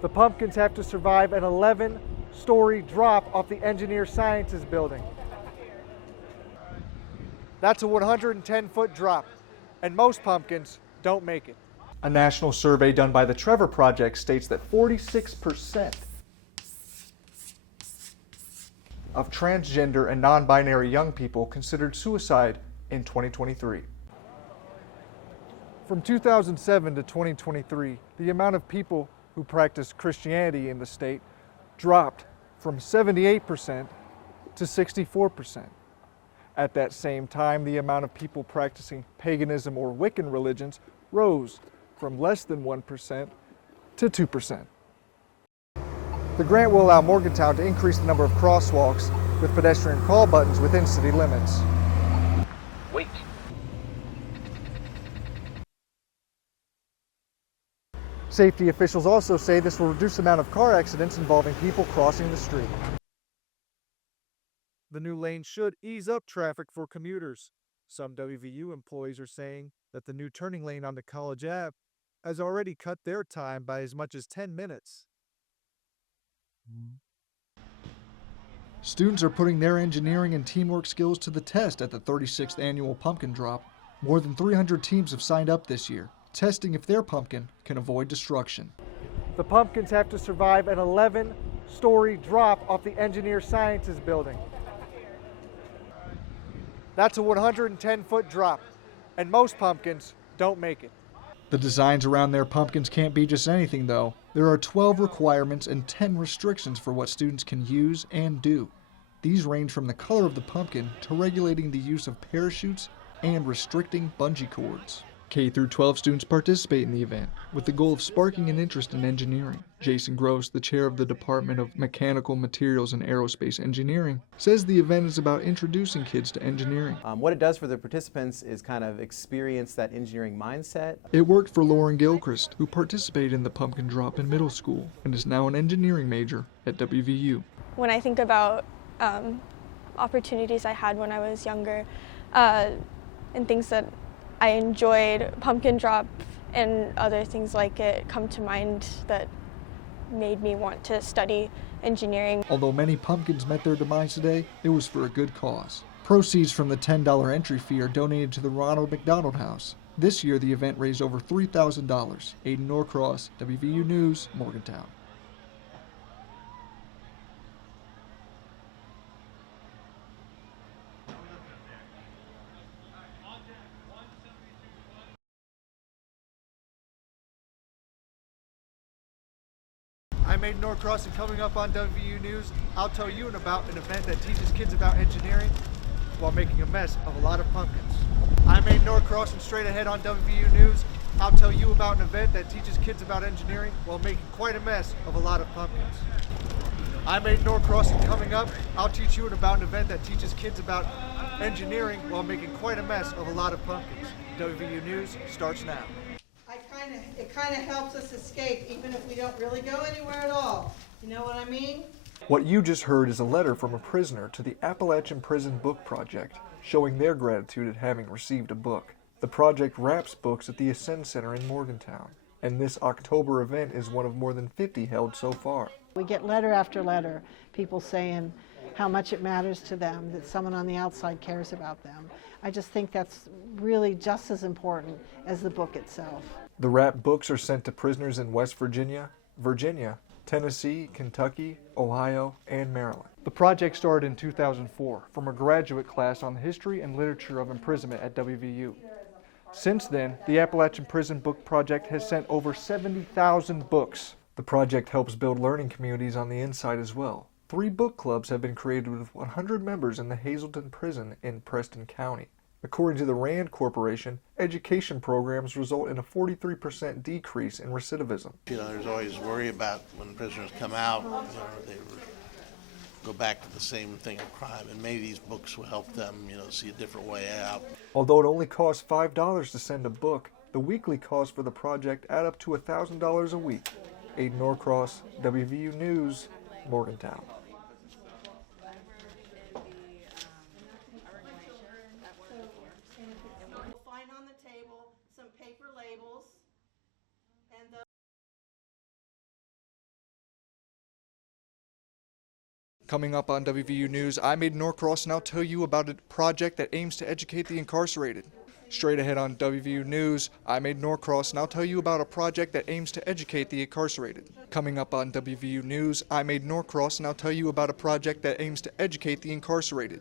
The pumpkins have to survive an 11-story drop off the Engineer Sciences building. That's a 110-foot drop, and most pumpkins don't make it. A national survey done by the Trevor Project states that 46% of transgender and non-binary young people considered suicide in 2023. From 2007 to 2023, the amount of people who practice Christianity in the state dropped from 78% to 64%. At that same time, the amount of people practicing paganism or Wiccan religions rose from less than 1% to 2%. The grant will allow Morgantown to increase the number of crosswalks with pedestrian call buttons within city limits. Wait. Safety officials also say this will reduce the amount of car accidents involving people crossing the street. The new lane should ease up traffic for commuters. Some WVU employees are saying that the new turning lane onto College Ave has already cut their time by as much as 10 minutes. Students are putting their engineering and teamwork skills to the test at the 36th annual Pumpkin Drop. More than 300 teams have signed up this year, testing if their pumpkin can avoid destruction. The pumpkins have to survive an 11-story drop off the Engineer Sciences building. That's a 110-foot drop, and most pumpkins don't make it. The designs around their pumpkins can't be just anything, though. There are 12 requirements and 10 restrictions for what students can use and do. These range from the color of the pumpkin to regulating the use of parachutes and restricting bungee cords. K through 12 students participate in the event with the goal of sparking an interest in engineering. Jason Gross, the chair of the Department of Mechanical Materials and Aerospace Engineering, says the event is about introducing kids to engineering. What it does for the participants is kind of experience that engineering mindset. It worked for Lauren Gilchrist, who participated in the Pumpkin Drop in middle school and is now an engineering major at WVU. When I think about opportunities I had when I was younger and things that I enjoyed, Pumpkin Drop and other things like it come to mind that made me want to study engineering. Although many pumpkins met their demise today, it was for a good cause. Proceeds from the $10 entry fee are donated to the Ronald McDonald House. This year, the event raised over $3,000. Ayden Norcross, WVU News, Morgantown. I'm Ayden Norcross, and coming up on WVU News, I'll tell you about an event that teaches kids about engineering while making a mess of a lot of pumpkins. I'm Ayden Norcross, and straight ahead on WVU News, I'll tell you about an event that teaches kids about engineering while making quite a mess of a lot of pumpkins. I'm Ayden Norcross, and coming up, I'll teach you about an event that teaches kids about engineering while making quite a mess of a lot of pumpkins. WVU News starts now. It kind of helps us escape, even if we don't really go anywhere at all. You know what I mean? What you just heard is a letter from a prisoner to the Appalachian Prison Book Project, showing their gratitude at having received a book. The project wraps books at the Ascend Center in Morgantown, and this October event is one of more than 50 held so far. We get letter after letter, people saying how much it matters to them, that someone on the outside cares about them. I just think that's really just as important as the book itself. The wrapped books are sent to prisoners in West Virginia, Tennessee, Kentucky, Ohio, and Maryland. The project started in 2004 from a graduate class on the history and literature of imprisonment at WVU. Since then, the Appalachian Prison Book Project has sent over 70,000 books. The project helps build learning communities on the inside as well. 3 book clubs have been created with 100 members in the Hazleton Prison in Preston County. According to the RAND Corporation, education programs result in a 43% decrease in recidivism. There's always worry about when prisoners come out, they go back to the same thing of crime, and maybe these books will help them, see a different way out. Although it only costs $5 to send a book, the weekly costs for the project add up to $1,000 a week. Ayden Norcross, WVU News, Morgantown. Find on the table some paper labels and Coming up on WVU News, I'm Ayden Norcross, and I'll tell you about a project that aims to educate the incarcerated. Straight ahead on WVU News, I'm Ayden Norcross, and I'll tell you about a project that aims to educate the incarcerated. Coming up on WVU News, I'm Ayden Norcross, and I'll tell you about a project that aims to educate the incarcerated.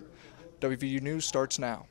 WVU News starts now.